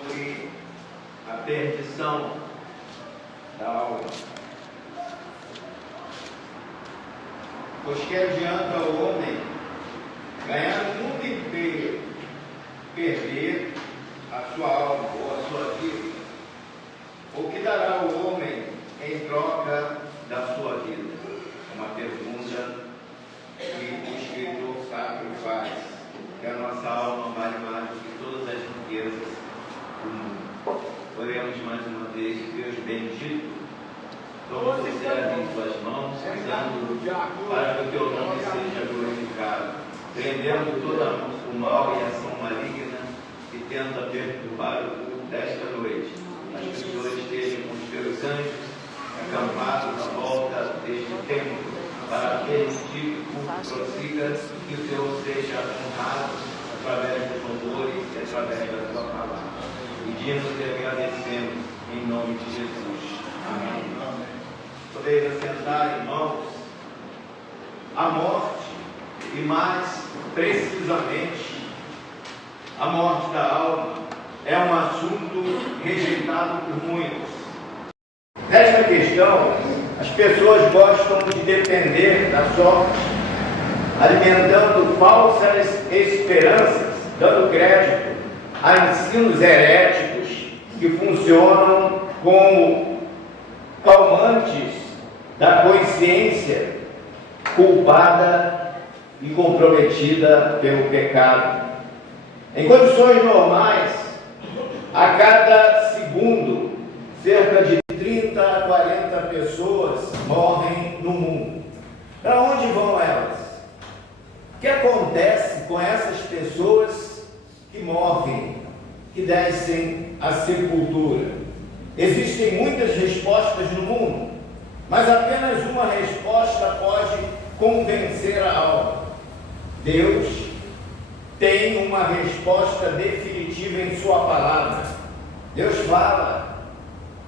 sobre a perdição da alma. Pois que adianta o homem ganhar o mundo inteiro, perder a sua alma ou a sua vida? O que dará o homem em troca da sua vida? Uma pergunta que o escritor sacro faz, que a nossa alma vale mais do que todas as riquezas do mundo. Oremos mais uma vez. Deus bendito, toma você em tuas mãos, usando para que o teu nome seja glorificado, prendendo todo o mal e ação maligna que tenta perturbar o culto desta noite. As pessoas estejam com os teus anjos acampados à volta deste templo, para permitir que o culto prossiga, que o Senhor seja honrado através dos louvores e através da tua palavra. Pedimos e agradecemos em nome de Jesus. Amém. Podeis assentar, irmãos. A morte, e mais precisamente a morte da alma, é um assunto rejeitado por muitos. Nesta questão, as pessoas gostam de depender da sorte, alimentando falsas esperanças, dando crédito a ensinos heréticos que funcionam como calmantes da consciência culpada e comprometida pelo pecado. Em condições normais, a cada segundo, cerca de 30 a 40 pessoas morrem no mundo. Para onde vão elas? O que acontece com essas pessoas que morrem, que descem à sepultura? Existem muitas respostas no mundo, mas apenas uma resposta pode convencer a alma. Deus tem uma resposta definitiva em sua palavra. Deus fala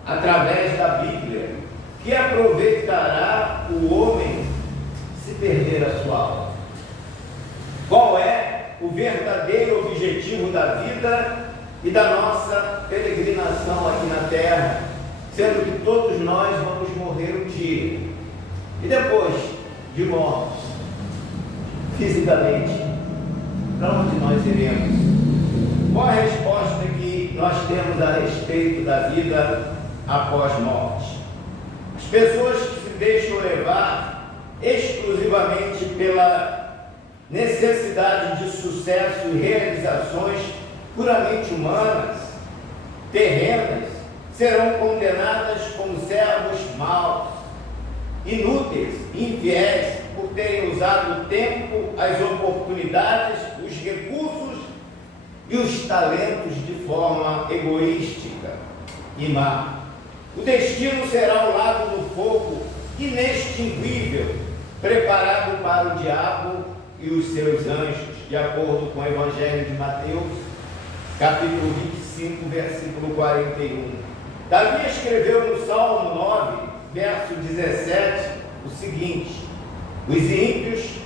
através da Bíblia que aproveitará o homem se perder a sua alma. Qual é o verdadeiro objetivo da vida e da nossa peregrinação aqui na terra, sendo que todos nós vamos morrer um dia, e depois de mortos fisicamente, para onde nós iremos? Qual a resposta que nós temos a respeito da vida após morte? As pessoas que se deixam levar exclusivamente pela necessidade de sucesso e realizações puramente humanas, terrenas, serão condenadas como servos maus, inúteis, infiéis, por terem usado o tempo, as oportunidades, os recursos e os talentos de forma egoística e má. O destino será o lago do fogo inextinguível, preparado para o diabo e os seus anjos, de acordo com o Evangelho de Mateus, capítulo 25, versículo 41. Davi escreveu no Salmo 9, verso 17, o seguinte: os ímpios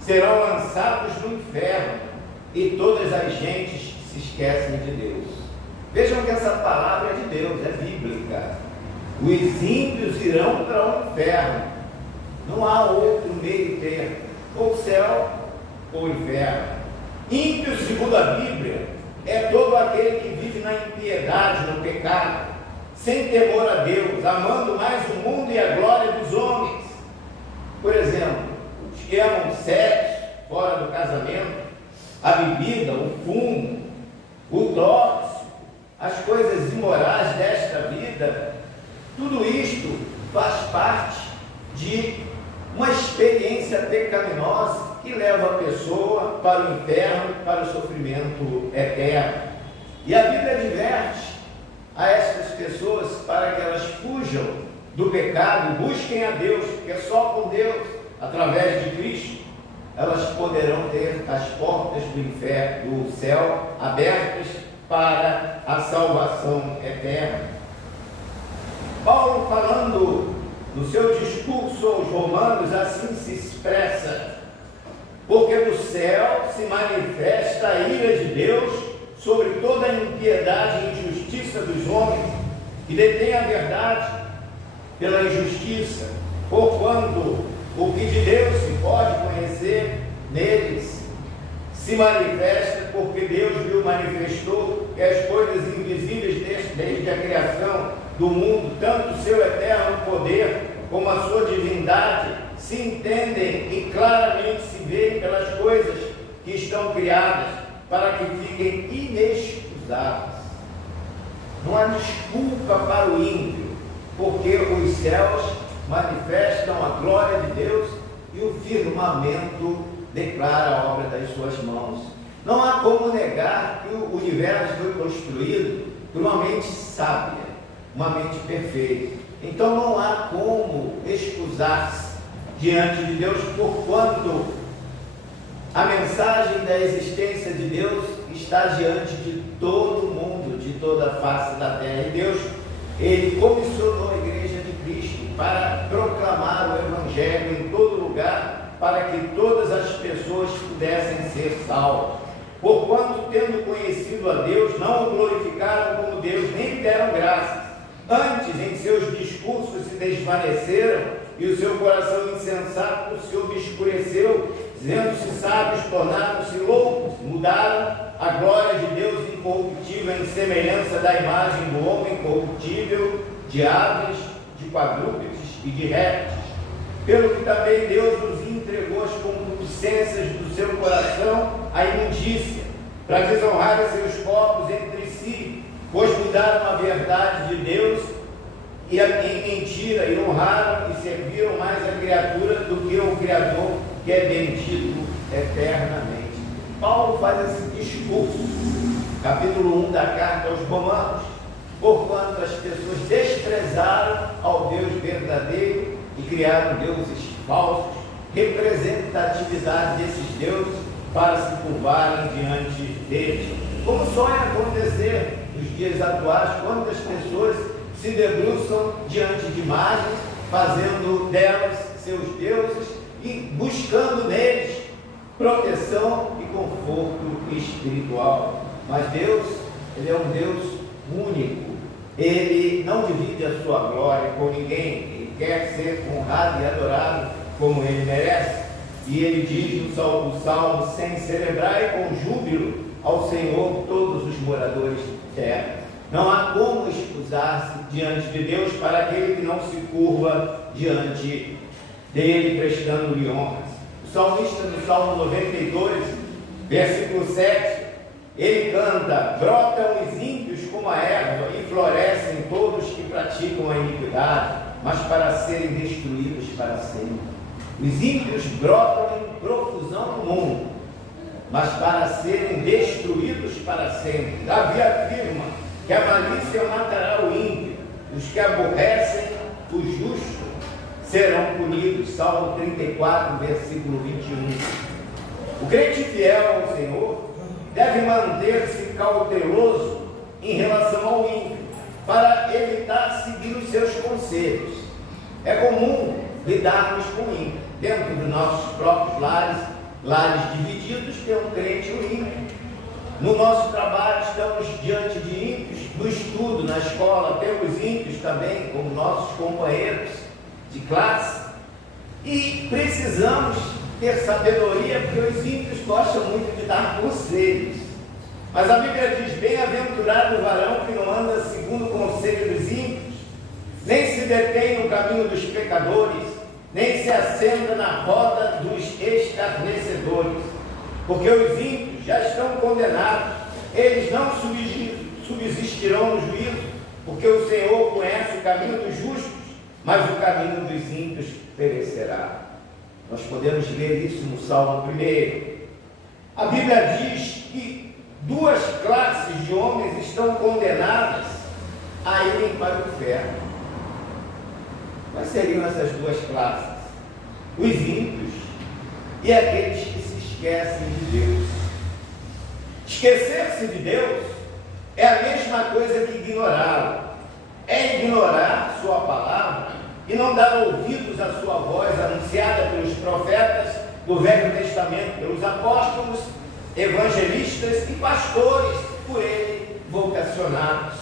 serão lançados no inferno e todas as gentes se esquecem de Deus. Vejam que essa palavra é de Deus, é bíblica. Os ímpios irão para o inferno. Não há outro meio termo, ou céu ou inferno. Ímpio, segundo a Bíblia, é todo aquele que vive na impiedade, no pecado, sem temor a Deus, amando mais o mundo e a glória dos homens. Por exemplo, os que amam sexo fora do casamento, a bebida, o fumo, o tóxico, as coisas imorais desta vida, tudo isto faz parte de uma experiência pecaminosa que leva a pessoa para o inferno, para o sofrimento eterno. E a Bíblia adverte a essas pessoas para que elas fujam do pecado e busquem a Deus, porque só com Deus, através de Cristo, elas poderão ter as portas do inferno, do céu, abertas para a salvação eterna. Paulo, falando no seu discurso aos Romanos, assim se expressa: porque do céu se manifesta a ira de Deus sobre toda a impiedade e injustiça dos homens, que detêm a verdade pela injustiça, porquanto o que de Deus se pode conhecer neles se manifesta, porque Deus viu, manifestou que as coisas invisíveis desde a criação do mundo, tanto o seu eterno poder como a sua divindade, se entendem e claramente se veem pelas coisas que estão criadas, para que fiquem inexcusáveis. Não há desculpa para o ímpio, porque os céus manifestam a glória de Deus e o firmamento declara a obra das suas mãos. Não há como negar que o universo foi construído por uma mente sábia, uma mente perfeita. Então não há como excusar-se diante de Deus, porquanto a mensagem da existência de Deus está diante de todo mundo, de toda a face da terra. E Deus, Ele comissionou a igreja de Cristo para proclamar o Evangelho em todo lugar, para que todas as pessoas pudessem ser salvas. Porquanto, tendo conhecido a Deus, não o glorificaram como Deus, nem lhe deram graças. Antes, em seus discursos se desvaneceram, e o seu coração insensato se obscureceu, dizendo-se sábios, tornaram-se loucos, mudaram a glória de Deus incorruptível em semelhança da imagem do homem corruptível, de aves, de quadrúpedes e de répteis. Pelo que também Deus nos entregou as concupiscências do seu coração à imundícia, para desonrar seus corpos entre si, pois mudaram a verdade de Deus e em mentira, e honraram e serviram mais a criatura do que o Criador, que é bendito eternamente. Paulo faz esse discurso, capítulo 1 da carta aos Romanos, porquanto as pessoas desprezaram ao Deus verdadeiro e criaram deuses falsos, representatividade desses deuses para se curvarem diante deles. Como só é acontecer nos dias atuais, quando as pessoas se debruçam diante de imagens, fazendo delas seus deuses e buscando neles proteção e conforto espiritual. Mas Deus, Ele é um Deus único. Ele não divide a sua glória com ninguém. Ele quer ser honrado e adorado como Ele merece. E Ele diz no Salmo 100, celebrai com júbilo ao Senhor todos os moradores da terra. Não há como excusar-se diante de Deus para aquele que não se curva diante dele, prestando-lhe honras. O salmista, no Salmo 92, versículo 7, ele canta: brotam os ímpios como a erva e florescem todos que praticam a iniquidade, mas para serem destruídos para sempre. Os ímpios brotam em profusão no mundo, mas para serem destruídos para sempre. Davi afirma que a malícia matará o ímpio, os que aborrecem o justo serão punidos. Salmo 34, versículo 21. O crente fiel ao Senhor deve manter-se cauteloso em relação ao ímpio, para evitar seguir os seus conselhos. É comum lidarmos com o ímpio. Dentro dos nossos próprios lares divididos, tem um crente e um ímpio. No nosso trabalho estamos diante de ímpios, no estudo, na escola, temos ímpios também como nossos companheiros de classe, e precisamos ter sabedoria, porque os ímpios gostam muito de dar conselhos. Mas a Bíblia diz: bem-aventurado o varão que não anda segundo o conselho dos ímpios, nem se detém no caminho dos pecadores, nem se assenta na roda dos escarnecedores, porque os ímpios já estão condenados, eles não subsistirão no juízo, porque o Senhor conhece o caminho dos justos, mas o caminho dos ímpios perecerá. Nós podemos ler isso no Salmo 1. A Bíblia diz que duas classes de homens estão condenadas a irem para o inferno. Quais seriam essas duas classes? Os ímpios e aqueles que se esquecem de Deus. Esquecer-se de Deus é a mesma coisa que ignorá-lo. É ignorar sua palavra e não dar ouvidos à sua voz anunciada pelos profetas do Velho Testamento, pelos apóstolos, evangelistas e pastores por Ele vocacionados.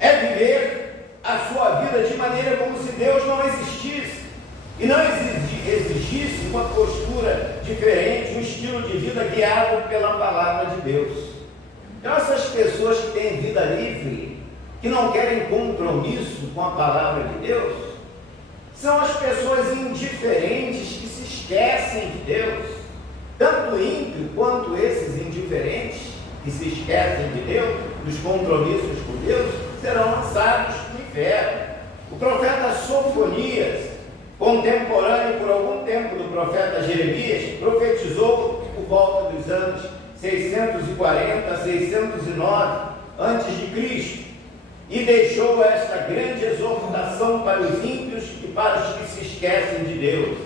É viver a sua vida de maneira como se Deus não existisse, e não exigisse uma postura diferente, um estilo de vida guiado pela palavra de Deus. Então essas pessoas que têm vida livre, que não querem compromisso com a palavra de Deus, são as pessoas indiferentes que se esquecem de Deus. Tanto ímpio quanto esses indiferentes que se esquecem de Deus, dos compromissos com Deus, serão lançados no inferno. O profeta Sofonias, contemporâneo por algum tempo do profeta Jeremias, profetizou por volta dos anos 640 a 609 a.C., e deixou esta grande exortação para os ímpios e para os que se esquecem de Deus: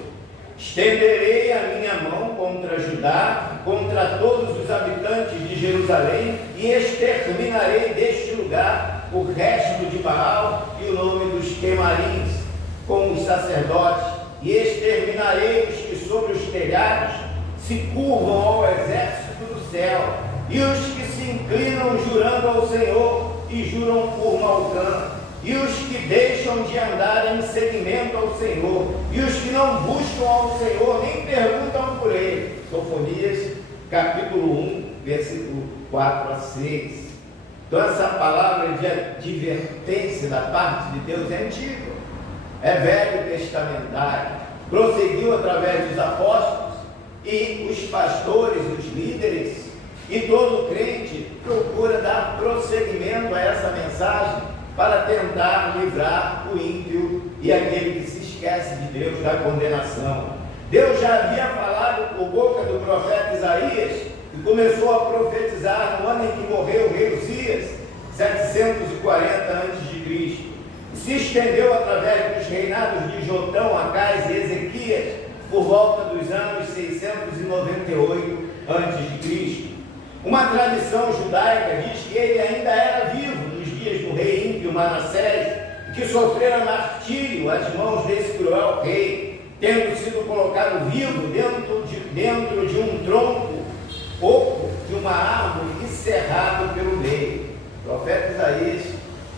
estenderei a minha mão contra Judá, contra todos os habitantes de Jerusalém, e exterminarei deste lugar o resto de Baal e o nome dos Quemarins, com os sacerdotes, e exterminarei os que sobre os telhados se curvam ao exército do céu, e os que se inclinam jurando ao Senhor e juram por Malcã, e os que deixam de andar em seguimento ao Senhor, e os que não buscam ao Senhor nem perguntam por Ele. Sofonias, capítulo 1, versículo 4 a 6. Então essa palavra de advertência da parte de Deus é antiga, é velho testamentário, prosseguiu através dos apóstolos, e os pastores, os líderes, e todo crente procura dar prosseguimento a essa mensagem para tentar livrar o ímpio e aquele que se esquece de Deus da condenação. Deus já havia falado por boca do profeta Isaías, que começou a profetizar no ano em que morreu o rei Uzias, 740 a.C., e se estendeu através dos reinados de Jotão, Acais e Ezequias, por volta dos anos 698 a.C. Uma tradição judaica diz que ele ainda era vivo nos dias do rei ímpio Manassés, que sofrera martírio às mãos desse cruel rei, tendo sido colocado vivo dentro de um tronco oco de uma árvore e cerrado pelo meio. O profeta Isaías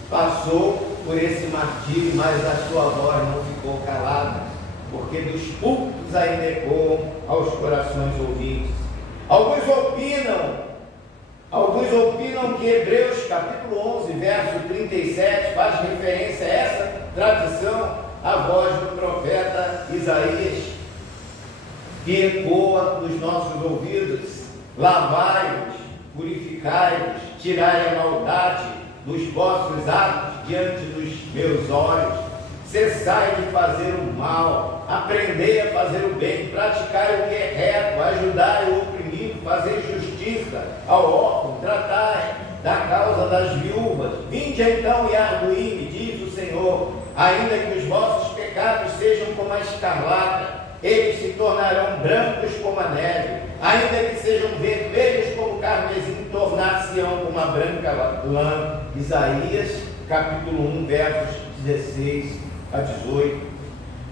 passou por esse martírio, mas a sua voz não ficou calada, porque dos púlpitos ainda ecoam aos corações ouvintes. Alguns opinam que Hebreus capítulo 11, verso 37, faz referência a essa tradição, a voz do profeta Isaías, que ecoa nos nossos ouvidos: lavai-vos, purificai-vos, tirai a maldade dos vossos atos diante dos meus olhos, cessai de fazer o mal, aprendei a fazer o bem, praticai o que é reto, ajudai o oprimido, fazei justiça ao órfão, tratai da causa das viúvas. Vinde então e arguí-me, diz o Senhor, ainda que os vossos pecados sejam como a escarlata, eles se tornarão brancos como a neve, ainda que sejam vermelhos como o carmesim, tornar-se-ão como a branca lã. Isaías capítulo 1, versos 16 a 18.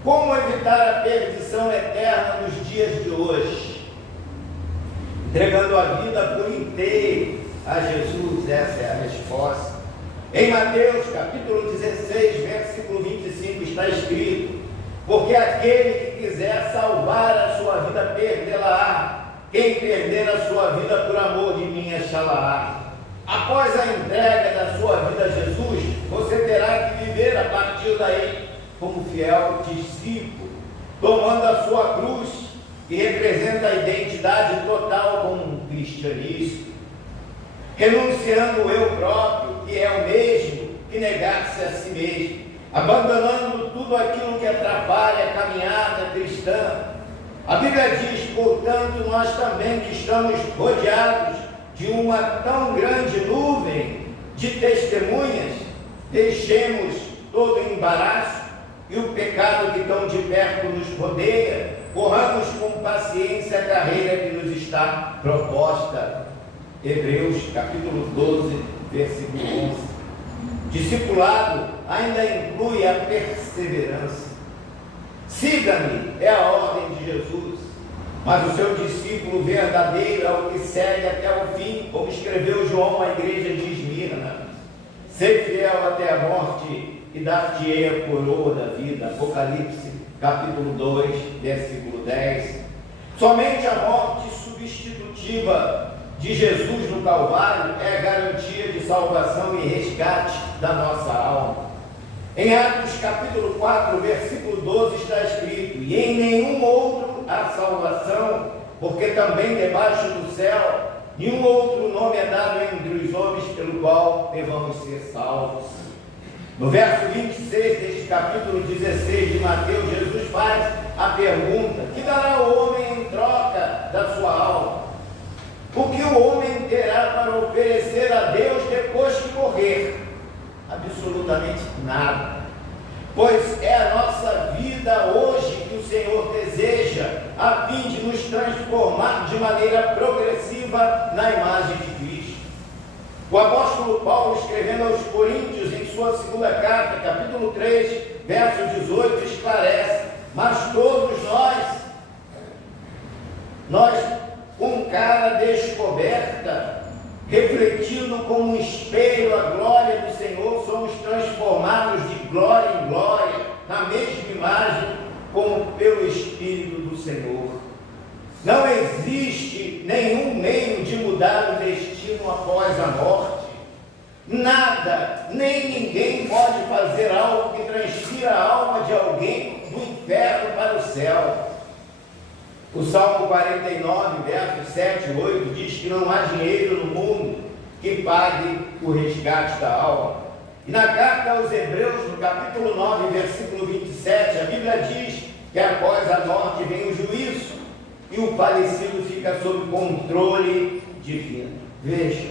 Como evitar a perdição eterna nos dias de hoje? Entregando a vida por inteiro a Jesus, essa é a resposta. Em Mateus capítulo 16, versículo 25 está escrito: porque aquele que quiser salvar a sua vida, perdê-la-á. Quem perder a sua vida por amor de mim, achá-la-á. Após a entrega da sua vida a Jesus, você terá que viver a partir daí como fiel discípulo, tomando a sua cruz, que representa a identidade total como um cristianismo, renunciando o eu próprio, que é o mesmo que negar-se a si mesmo, abandonando tudo aquilo que atrapalha a caminhada cristã. A Bíblia diz: portanto, nós também, que estamos rodeados de uma tão grande nuvem de testemunhas, deixemos todo o embaraço e o pecado que tão de perto nos rodeia, corramos com paciência a carreira que nos está proposta. Hebreus capítulo 12, versículo 11. Discipulado ainda inclui a perseverança. Siga-me é a ordem de Jesus. mas o seu discípulo verdadeiro é o que segue até o fim, como escreveu João à igreja de Esmirna. Ser fiel até a morte e dar-te-ei a coroa da vida. Apocalipse, capítulo 2, versículo 10. Somente a morte substitutiva de Jesus no Calvário é a garantia de salvação e resgate da nossa alma. Em Atos capítulo 4, versículo 12 está escrito: e em nenhum outro há salvação, porque também debaixo do céu nenhum outro nome é dado entre os homens pelo qual devamos ser salvos. No verso 26 deste capítulo 16 de Mateus, Jesus faz a pergunta: que dará o homem em troca da sua alma? O que o homem terá para oferecer a Deus depois que morrer? Absolutamente nada. Pois é a nossa vida hoje que o Senhor deseja, a fim de nos transformar de maneira progressiva na imagem de Cristo. O apóstolo Paulo, escrevendo aos Coríntios, em sua segunda carta, capítulo 3, verso 18, esclarece: mas todos nós com cara descoberta, refletindo como um espelho a glória do Senhor, somos transformados de glória em glória, na mesma imagem, como pelo Espírito do Senhor. Não existe nenhum meio de mudar o destino após a morte. Nada, nem ninguém pode fazer algo que transfira a alma de alguém do inferno para o céu. O Salmo 49, versos 7 e 8 diz que não há dinheiro no mundo que pague o resgate da alma. E na carta aos Hebreus, no capítulo 9, versículo 27, a Bíblia diz que após a morte vem o juízo e o falecido fica sob controle divino. Veja,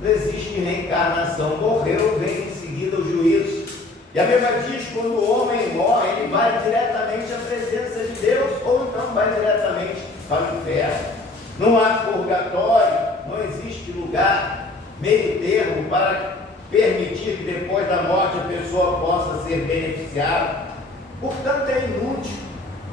não existe reencarnação. Morreu, vem em seguida o juízo. E a Bíblia diz que quando o homem morre, ele vai diretamente à presença de Deus, ou então vai diretamente para o inferno. Não há purgatório, não existe lugar meio termo para permitir que depois da morte a pessoa possa ser beneficiada. Portanto, é inútil.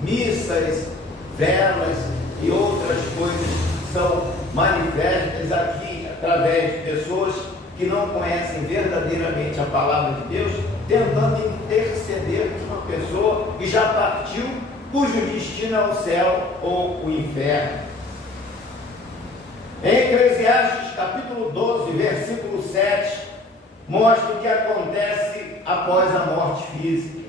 Missas, velas e outras coisas são manifestas aqui através de pessoas que não conhecem verdadeiramente a palavra de Deus, tentando interceder por uma pessoa que já partiu, cujo destino é o céu ou o inferno. Em Eclesiastes capítulo 12, versículo 7, mostra o que acontece após a morte física,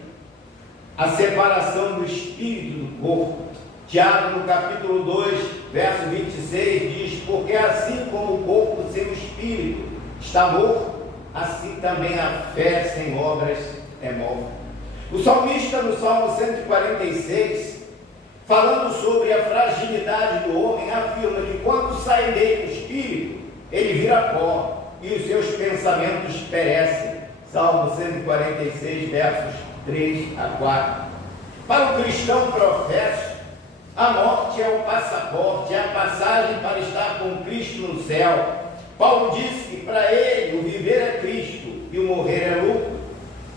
a separação do espírito do corpo. Tiago, no capítulo 2, verso 26, diz: porque assim como o corpo sem o espírito está morto, assim também a fé sem obras é morta. O salmista, no Salmo 146, falando sobre a fragilidade do homem, afirma que quando sai dele o espírito, ele vira pó e os seus pensamentos perecem. Salmo 146, versos 3 a 4. Para o cristão professo, a morte é o passaporte, é a passagem para estar com Cristo no céu. Paulo disse que para ele o viver é Cristo e o morrer é lucro,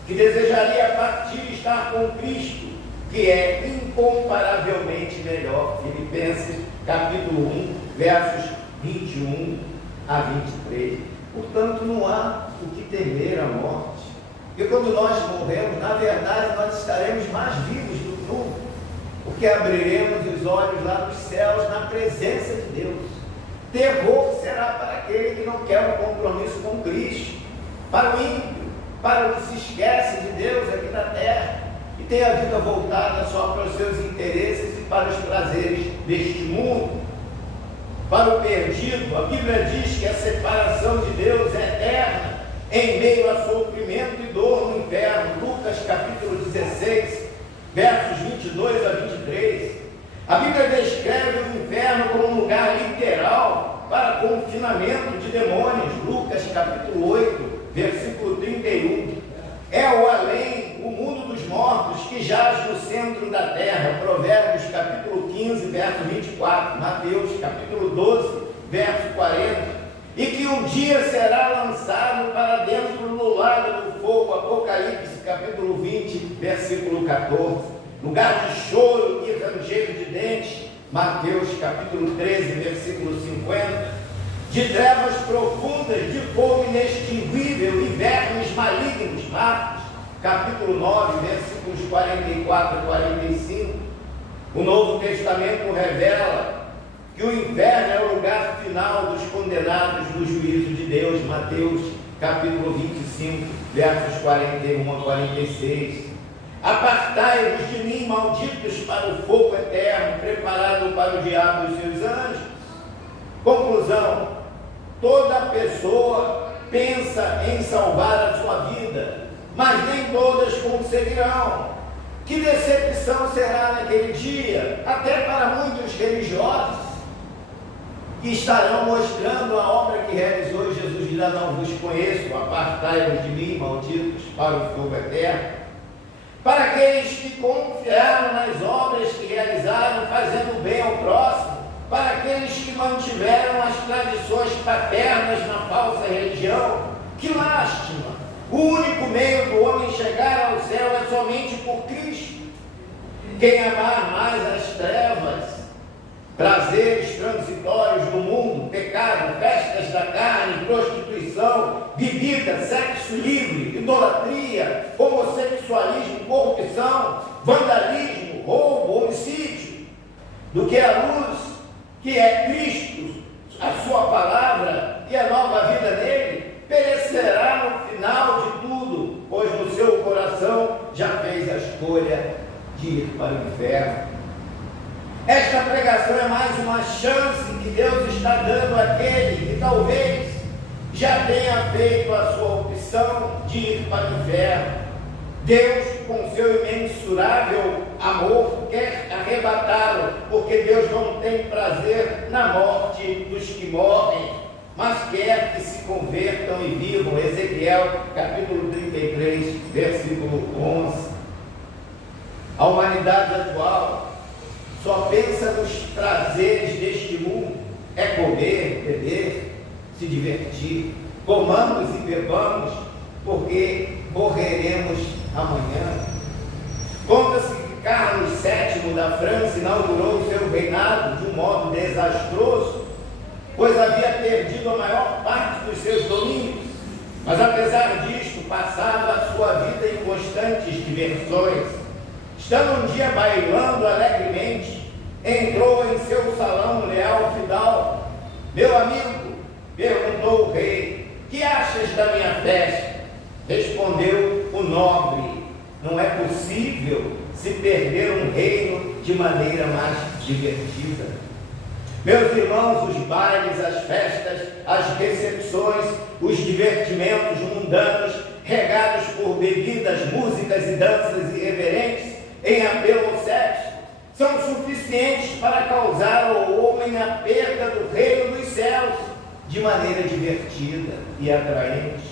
que desejaria partir e estar com Cristo, que é incomparavelmente melhor. Filipenses capítulo 1, versos 21 a 23. Portanto, não há o que temer à morte, porque quando nós morremos, na verdade, nós estaremos mais vivos do que nunca, porque abriremos os olhos lá nos céus, na presença de Deus. Terror será para aquele que não quer um compromisso com Cristo, para o ímpio, para o que se esquece de Deus aqui na terra e tem a vida voltada só para os seus interesses e para os prazeres deste mundo. Para o perdido, a Bíblia diz que a separação de Deus é eterna, em meio a sofrimento e dor no inferno. Lucas capítulo 16, versos 22 a 23. A Bíblia descreve o inferno como um lugar literal para confinamento de demônios. Lucas capítulo 8, versículo 31. É o além, o mundo dos mortos, que jaz no centro da terra. Provérbios capítulo 15, verso 24. Mateus capítulo 12, verso 40. E que um dia será lançado para dentro do lago do fogo. Apocalipse capítulo 20, versículo 14. Lugar de choro e ranger de dentes, Mateus capítulo 13, versículo 50, de trevas profundas, de fogo inextinguível e vermes malignos. Marcos capítulo 9, versículos 44 e 45. O Novo Testamento revela que o inferno é o lugar final dos condenados no juízo de Deus. Mateus capítulo 25, versos 41 a 46. Apartai-vos de mim, malditos, para o fogo eterno, preparado para o diabo e seus anjos. Conclusão: toda pessoa pensa em salvar a sua vida, mas nem todas conseguirão. Que decepção será naquele dia, até para muitos religiosos, que estarão mostrando a obra que realizou. Jesus diz: não vos conheço, apartai-vos de mim, malditos, para o fogo eterno. Para aqueles que confiaram nas obras que realizaram, fazendo bem ao próximo, para aqueles que mantiveram as tradições paternas na falsa religião, que lástima! O único meio do homem chegar ao céu é somente por Cristo. Quem amar mais as trevas, prazeres transitórios do mundo, pecado, festas da carne, prostituição, bebida, sexo livre, idolatria, homossexualismo, corrupção, vandalismo, roubo, homicídio, do que a luz, que é Cristo, a sua palavra e a nova vida nele, perecerá no final de tudo, pois no seu coração já fez a escolha de ir para o inferno. Esta pregação é mais uma chance que Deus está dando àquele que talvez já tenha feito a sua opção de ir para o inferno. Deus, com seu imensurável amor, quer arrebatá-lo, porque Deus não tem prazer na morte dos que morrem, mas quer que se convertam e vivam. Ezequiel capítulo 33, versículo 11. A humanidade atual só pensa nos prazeres deste mundo, é comer, beber, se divertir. Comamos e bebamos, porque morreremos amanhã. Conta-se que Carlos VII da França inaugurou seu reinado de um modo desastroso, pois havia perdido a maior parte dos seus domínios, mas apesar disto, passava a sua vida em constantes diversões. Estando um dia bailando alegremente, entrou em seu salão um leal fidalgo. Meu amigo, perguntou o rei, que achas da minha festa? Respondeu o nobre, não é possível se perder um reino de maneira mais divertida. Meus irmãos, os bailes, as festas, as recepções, os divertimentos mundanos, regados por bebidas, músicas e danças irreverentes, em apelo ao sexo, são suficientes para causar ao homem a perda do reino dos céus de maneira divertida e atraente.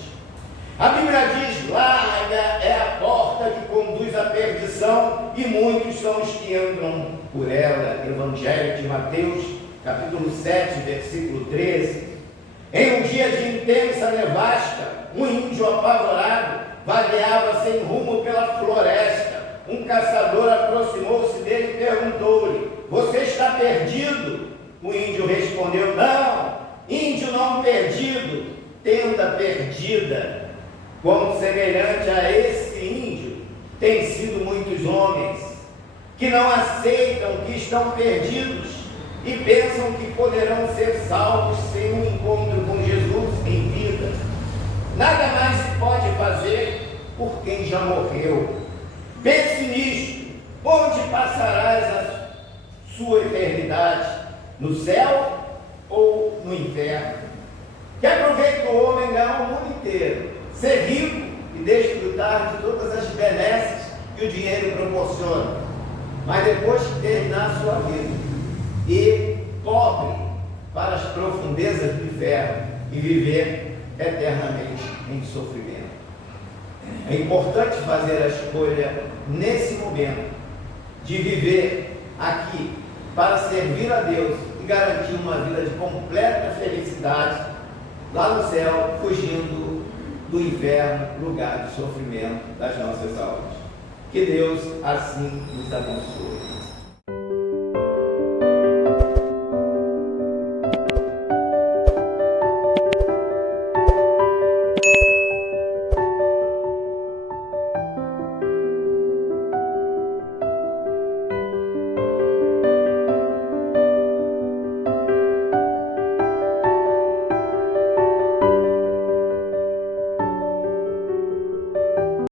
A Bíblia diz: larga é a porta que conduz à perdição, e muitos são os que entram por ela. Evangelho de Mateus, capítulo 7, versículo 13. Em um dia de intensa nevasca, um índio apavorado vagueava sem rumo pela floresta. Um caçador aproximou-se dele e perguntou-lhe: você está perdido? O índio respondeu: não, índio não perdido, tenda perdida. Como semelhante a esse índio, tem sido muitos homens que não aceitam que estão perdidos e pensam que poderão ser salvos sem um encontro com Jesus em vida. Nada mais se pode fazer por quem já morreu. Pense nisto: onde passarás a sua eternidade? No céu ou no inferno? Que aproveita o homem ganhar o mundo inteiro, ser rico e desfrutar de todas as benesses que o dinheiro proporciona, mas depois de terminar a sua vida, ir pobre para as profundezas do inferno e viver eternamente em sofrimento. É importante fazer a escolha nesse momento de viver aqui para servir a Deus e garantir uma vida de completa felicidade lá no céu, fugindo do inferno, lugar de sofrimento das nossas almas. Que Deus assim nos abençoe.